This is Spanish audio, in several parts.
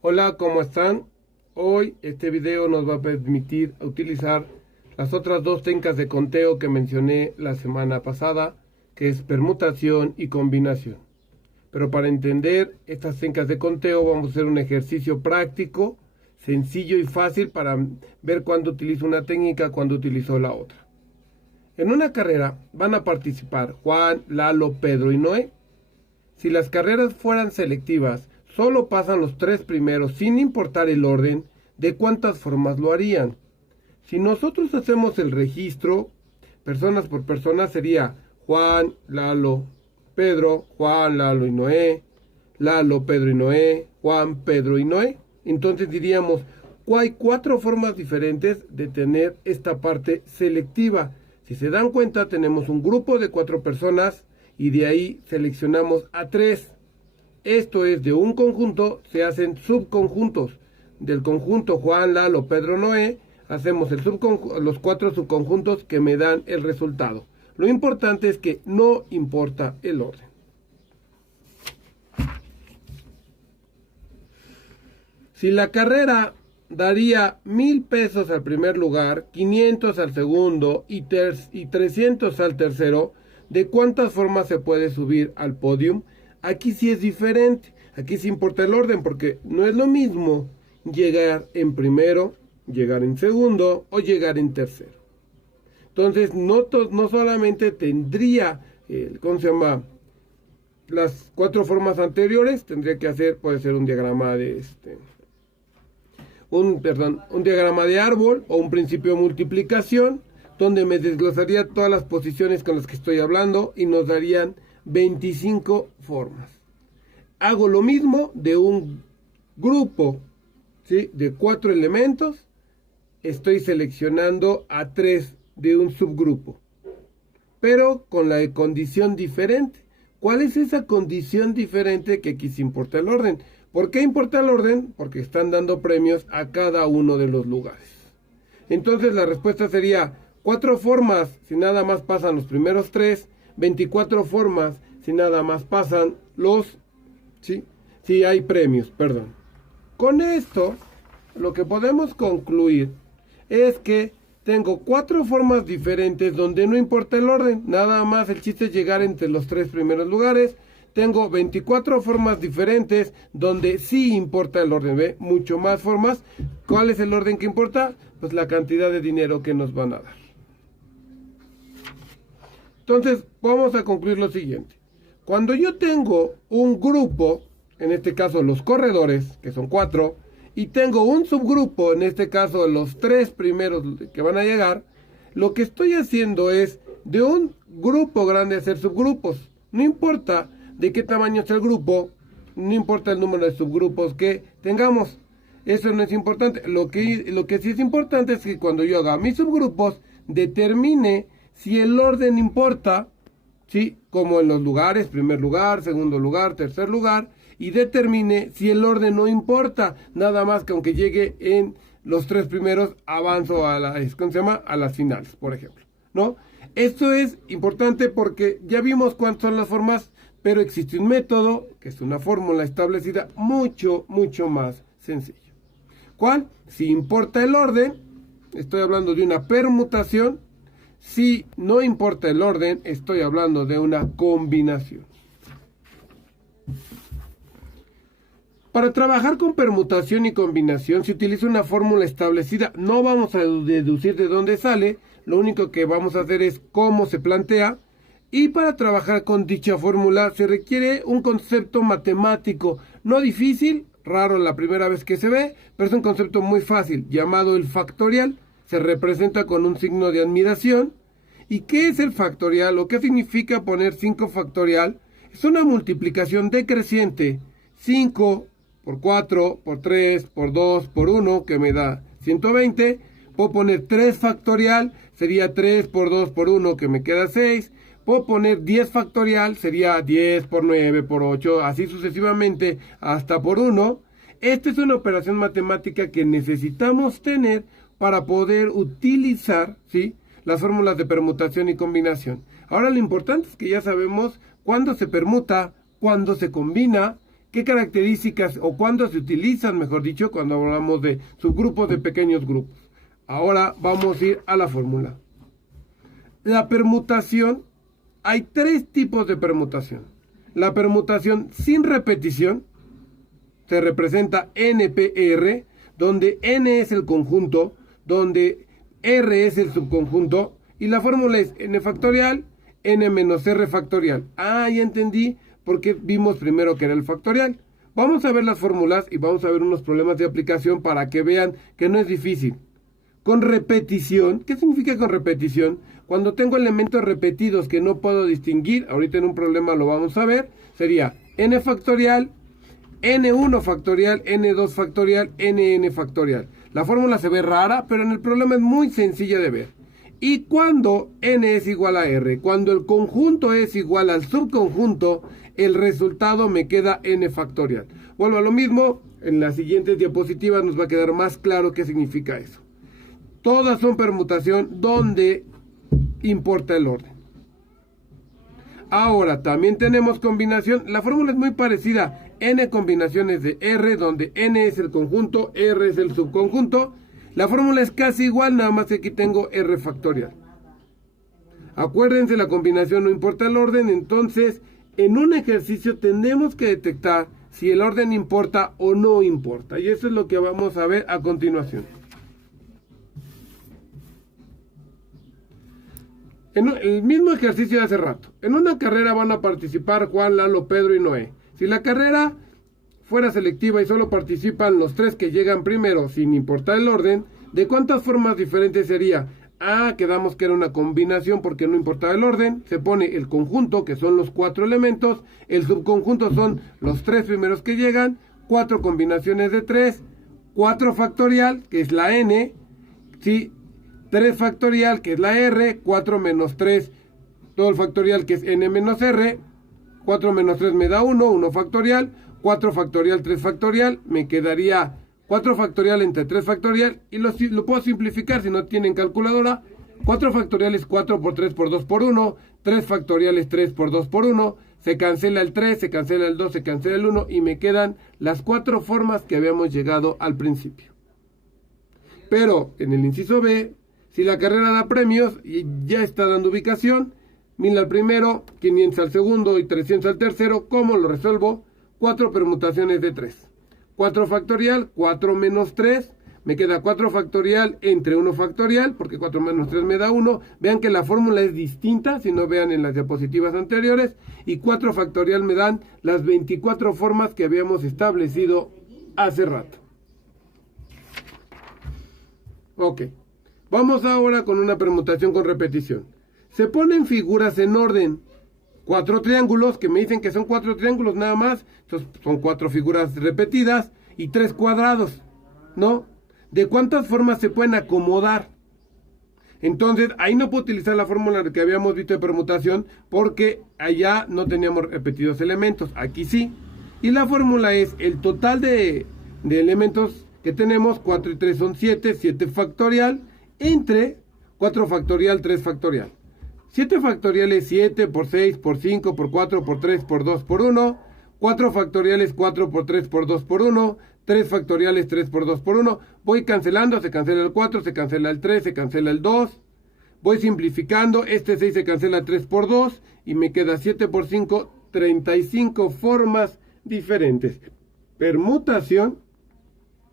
Hola, ¿cómo están? Hoy este video nos va a permitir utilizar las otras dos técnicas de conteo que mencioné la semana pasada, que es permutación y combinación. Pero para entender estas técnicas de conteo vamos a hacer un ejercicio práctico, sencillo y fácil para ver cuándo utilizo una técnica, cuándo utilizo la otra. En una carrera van a participar Juan, Lalo, Pedro y Noé. Si las carreras fueran selectivas, solo pasan los tres primeros sin importar el orden de cuántas formas lo harían. Si nosotros hacemos el registro, personas por persona sería Juan, Lalo, Pedro, Juan, Lalo y Noé, Lalo, Pedro y Noé, Juan, Pedro y Noé. Entonces diríamos, hay cuatro formas diferentes de tener esta parte selectiva. Si se dan cuenta, tenemos un grupo de 4 personas y de ahí seleccionamos a 3. Esto es, de un conjunto se hacen subconjuntos. Del conjunto Juan, Lalo, Pedro, Noé, hacemos los 4 subconjuntos que me dan el resultado. Lo importante es que no importa el orden. Si la carrera daría 1,000 pesos al primer lugar, 500 al segundo y 300 al tercero, ¿de cuántas formas se puede subir al podium? Aquí sí es diferente, aquí sí importa el orden, porque no es lo mismo llegar en primero, llegar en segundo o llegar en tercero. Entonces no solamente tendría, las 4 formas anteriores, tendría que hacer, puede ser un diagrama de un diagrama de árbol o un principio de multiplicación, donde me desglosaría todas las posiciones con las que estoy hablando y nos darían 25 formas. Hago lo mismo de un grupo, ¿sí?, de 4 elementos. Estoy seleccionando a 3 de un subgrupo, pero con la condición diferente. ¿Cuál es esa condición diferente? Que aquí sí importa el orden. ¿Por qué importa el orden? Porque están dando premios a cada uno de los lugares. Entonces la respuesta sería 4 formas si nada más pasan los primeros 3, 24 formas si nada más pasan si hay premios, perdón. Con esto, lo que podemos concluir es que tengo 4 formas diferentes donde no importa el orden, nada más el chiste es llegar entre los 3 primeros lugares. Tengo 24 formas diferentes donde sí importa el orden, ¿ve? Mucho más formas. ¿Cuál es el orden que importa? Pues la cantidad de dinero que nos van a dar. Entonces, vamos a concluir lo siguiente. Cuando yo tengo un grupo, en este caso los corredores, que son 4, y tengo un subgrupo, en este caso los 3 primeros que van a llegar, lo que estoy haciendo es de un grupo grande hacer subgrupos. No importa de qué tamaño es el grupo, no importa el número de subgrupos que tengamos. Eso no es importante. Lo que sí es importante es que cuando yo haga mis subgrupos, determine si el orden importa, ¿sí?, como en los lugares, primer lugar, segundo lugar, tercer lugar, y determine si el orden no importa, nada más que aunque llegue en los 3 primeros, avanzo a las finales, por ejemplo, ¿no? Esto es importante porque ya vimos cuántas son las formas, pero existe un método, que es una fórmula establecida, mucho más sencillo. ¿Cuál? Si importa el orden, estoy hablando de una permutación. Si no importa el orden, estoy hablando de una combinación. Para trabajar con permutación y combinación se utiliza una fórmula establecida. No vamos a deducir de dónde sale, lo único que vamos a hacer es cómo se plantea. Y para trabajar con dicha fórmula se requiere un concepto matemático, no difícil, raro la primera vez que se ve, pero es un concepto muy fácil, llamado el factorial. Se representa con un signo de admiración. ¿Y qué es el factorial? ¿O qué significa poner 5 factorial? Es una multiplicación decreciente. 5 por 4, por 3, por 2, por 1, que me da 120. Puedo poner 3 factorial, sería 3 por 2 por 1, que me queda 6. Puedo poner 10 factorial, sería 10 por 9 por 8, así sucesivamente hasta por 1. Esta es una operación matemática que necesitamos tener para poder utilizar, ¿sí?, las fórmulas de permutación y combinación. Ahora lo importante es que ya sabemos cuándo se permuta, cuándo se combina qué características o cuándo se utilizan, mejor dicho, cuando hablamos de subgrupos de pequeños grupos. Ahora vamos a ir a la fórmula. La permutación, hay tres tipos de permutación. La permutación sin repetición se representa NPR, donde N es el conjunto, donde R es el subconjunto, y la fórmula es N factorial, N menos R factorial. Ah, ya entendí por qué vimos primero que era el factorial. Vamos a ver las fórmulas y vamos a ver unos problemas de aplicación para que vean que no es difícil. Con repetición, ¿qué significa con repetición? Cuando tengo elementos repetidos que no puedo distinguir, ahorita en un problema lo vamos a ver, sería N factorial, N1 factorial, N2 factorial, Nn factorial. La fórmula se ve rara, pero en el problema es muy sencilla de ver. Y cuando N es igual a R, cuando el conjunto es igual al subconjunto, el resultado me queda N factorial. Vuelvo a lo mismo, en las siguientes diapositivas nos va a quedar más claro qué significa eso. Todas son permutación donde importa el orden. Ahora, también tenemos combinación. La fórmula es muy parecida. N combinaciones de R, donde N es el conjunto, R es el subconjunto. La fórmula es casi igual, nada más que aquí tengo R factorial. Acuérdense, la combinación no importa el orden, entonces en un ejercicio tenemos que detectar si el orden importa o no importa. Y eso es lo que vamos a ver a continuación. En el mismo ejercicio de hace rato. En una carrera van a participar Juan, Lalo, Pedro y Noé. Si la carrera fuera selectiva y solo participan los tres que llegan primero, sin importar el orden, ¿de cuántas formas diferentes sería? Ah, quedamos que era una combinación porque no importaba el orden. Se pone el conjunto, que son los 4 elementos. El subconjunto son los 3 primeros que llegan. 4 combinaciones de 3. 4 factorial, que es la N. Sí, 3 factorial, que es la R. 4 menos 3, todo el factorial, que es N menos R. 4 menos 3 me da 1, 1 factorial. 4 factorial, 3 factorial. Me quedaría 4 factorial entre 3 factorial. Y lo puedo simplificar si no tienen calculadora. 4 factorial es 4 por 3 por 2 por 1. 3 factorial es 3 por 2 por 1. Se cancela el 3, se cancela el 2, se cancela el 1. Y me quedan las 4 formas que habíamos llegado al principio. Pero en el inciso B, si la carrera da premios y ya está dando ubicación, 1000 al primero, 500 al segundo y 300 al tercero, ¿cómo lo resuelvo? 4 permutaciones de 3. 4 factorial, 4 menos 3, me queda 4 factorial entre 1 factorial, porque 4 menos 3 me da 1. Vean que la fórmula es distinta, si no vean en las diapositivas anteriores. Y 4 factorial me dan las 24 formas que habíamos establecido hace rato. Ok. Vamos ahora con una permutación con repetición. Se ponen figuras en orden. 4 triángulos, que me dicen que son 4 triángulos nada más. Entonces son 4 figuras repetidas y 3 cuadrados, ¿no? ¿De cuántas formas se pueden acomodar? Entonces, ahí no puedo utilizar la fórmula que habíamos visto de permutación porque allá no teníamos repetidos elementos. Aquí sí. Y la fórmula es el total de elementos que tenemos. 4 y 3 son 7. 7 factorial. Entre 4 factorial, 3 factorial. 7 factorial es 7 por 6, por 5, por 4, por 3, por 2, por 1. 4 factorial es 4 por 3, por 2, por 1. 3 factorial es 3 por 2, por 1. Voy cancelando, se cancela el 4, se cancela el 3, se cancela el 2. Voy simplificando, este 6 se cancela 3 por 2 y me queda 7 por 5, 35 formas diferentes. Permutación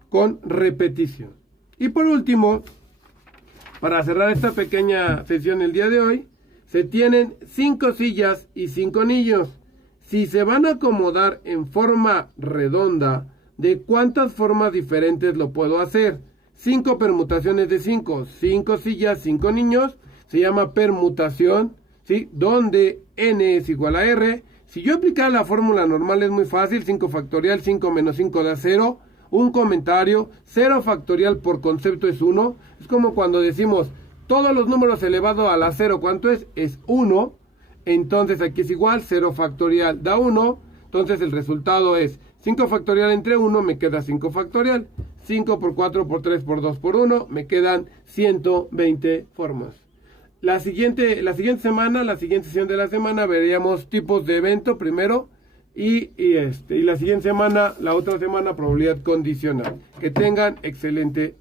con repetición. Y por último, para cerrar esta pequeña sesión el día de hoy, se tienen 5 sillas y 5 niños. Si se van a acomodar en forma redonda, ¿de cuántas formas diferentes lo puedo hacer? 5 permutaciones de 5. 5 sillas, 5 niños. Se llama permutación, ¿sí? Donde N es igual a R. Si yo aplicara la fórmula normal es muy fácil. 5 factorial, 5 menos 5 da 0. Un comentario, 0 factorial por concepto es 1. Es como cuando decimos, todos los números elevados a la 0, ¿cuánto es? Es 1. Entonces aquí es igual, 0 factorial da 1. Entonces el resultado es 5 factorial entre 1, me queda 5 factorial. 5 por 4 por 3 por 2 por 1, me quedan 120 formas. La siguiente sesión de la semana, veríamos tipos de evento. Primero, Y la siguiente semana, la otra semana, probabilidad condicional. Que tengan excelente